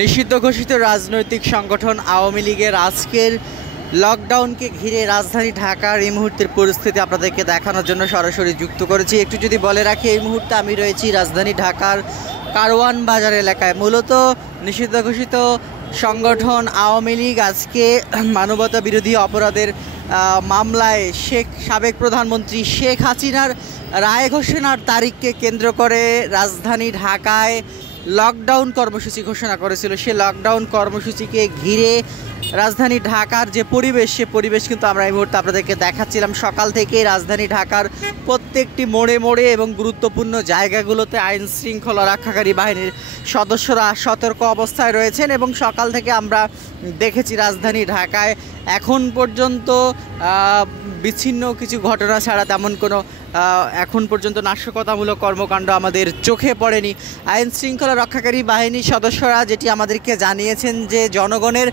নিষিদ্ধ ঘোষিত রাজনৈতিক সংগঠন আওয়ামী লীগের আজকের লকডাউনকে ঘিরে রাজধানী ঢাকার এই মুহূর্তের পরিস্থিতি আপনাদেরকে দেখানোর জন্য সরাসরি যুক্ত করেছি। একটু যদি বলে রাখি, এই মুহূর্তে আমি রয়েছি রাজধানী ঢাকার কারওয়ান বাজার এলাকায়। মূলত নিষিদ্ধ ঘোষিত সংগঠন আওয়ামী লীগ আজকে মানবতা বিরোধী অপরাধের মামলায় সাবেক প্রধানমন্ত্রী শেখ হাসিনার রায় ঘোষণার তারিখকে কেন্দ্র করে রাজধানী ঢাকায় লকডাউন কর্মসূচি ঘোষণা করেছিল। সে লকডাউন কর্মসূচিকে ঘিরে রাজধানী ঢাকার যে পরিবেশ, সে পরিবেশ কিন্তু আমরা এই মুহূর্তে আপনাদেরকে দেখাচ্ছিলাম। সকাল থেকেই রাজধানী ঢাকার প্রত্যেকটি মোড়ে মোড়ে এবং গুরুত্বপূর্ণ জায়গাগুলোতে আইন শৃঙ্খলা রক্ষাকারী বাহিনীর সদস্যরা সতর্ক অবস্থায় রয়েছেন এবং সকাল থেকে আমরা দেখেছি রাজধানী ঢাকায় এখন পর্যন্ত বিচ্ছিন্ন কিছু ঘটনা ছাড়া তেমন কোনো এখন পর্যন্ত নাশকতামূলক কর্মকাণ্ড আমাদের চোখে পড়েনি। আইন শৃঙ্খলা রক্ষাকারী বাহিনীর সদস্যরা যেটি আমাদেরকে জানিয়েছেন যে জনগণের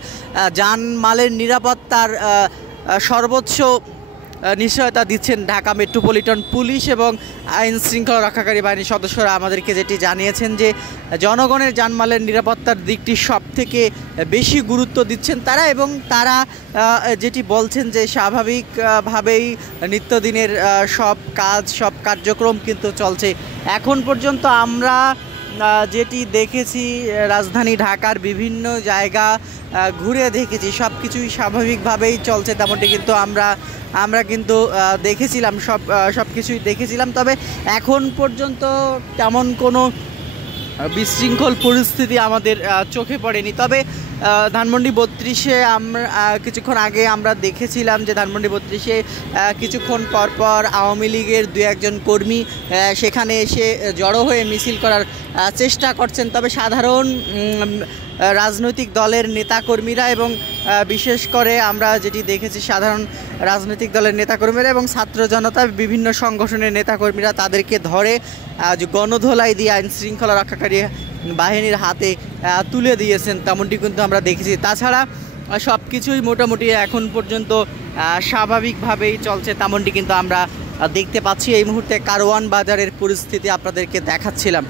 জানমালের নিরাপত্তার সর্বোচ্চ নিশ্চয়তা দিচ্ছেন ঢাকা মেট্রোপলিটন পুলিশ এবং আইন শৃঙ্খলা রক্ষাকারী বাহিনীর সদস্যরা আমাদেরকে যেটি জানিয়েছেন যে জনগণের জানমালের নিরাপত্তার দিকটি সবথেকে বেশি গুরুত্ব দিচ্ছেন তারা, এবং তারা যেটি বলছেন যে স্বাভাবিকভাবেই নিত্যদিনের সব কার্যক্রম কিন্তু চলছে। এখন পর্যন্ত আমরা যেটি দেখেছি রাজধানী ঢাকার বিভিন্ন জায়গা ঘুরে দেখেছি, সব কিছুই স্বাভাবিকভাবেই চলছে তেমনটি কিন্তু আমরা কিন্তু দেখেছিলাম, সব কিছুই দেখেছিলাম। তবে এখন পর্যন্ত তেমন কোনো বিশৃঙ্খল পরিস্থিতি আমাদের চোখে পড়েনি। তবে ধানমন্ডি 32-এ আমরা কিছুক্ষণ আগে আমরা দেখেছিলাম যে ধানমন্ডি 32-এ কিছুক্ষণ পরপর আওয়ামী লীগের দু একজন কর্মী সেখানে এসে জড়ো হয়ে মিছিল করার চেষ্টা করছেন। তবে সাধারণ রাজনৈতিক দলের নেতাকর্মীরা এবং বিশেষ করে আমরা যেটি দেখেছি সাধারণ রাজনৈতিক দলের নেতাকর্মীরা এবং ছাত্র জনতা বিভিন্ন সংগঠনের নেতাকর্মীরা তাদেরকে ধরে গণধোলাই দিয়ে আইন শৃঙ্খলা রক্ষাকারী বাহিনীর হাতে তুলে দিয়েছেন, তেমনটি কিন্তু আমরা দেখেছি। তাছাড়া সব কিছুই মোটামুটি এখন পর্যন্ত স্বাভাবিকভাবেই চলছে তেমনটি কিন্তু আমরা দেখতে পাচ্ছি। এই মুহূর্তে কারওয়ান বাজারের পরিস্থিতি আপনাদেরকে দেখাচ্ছিলাম।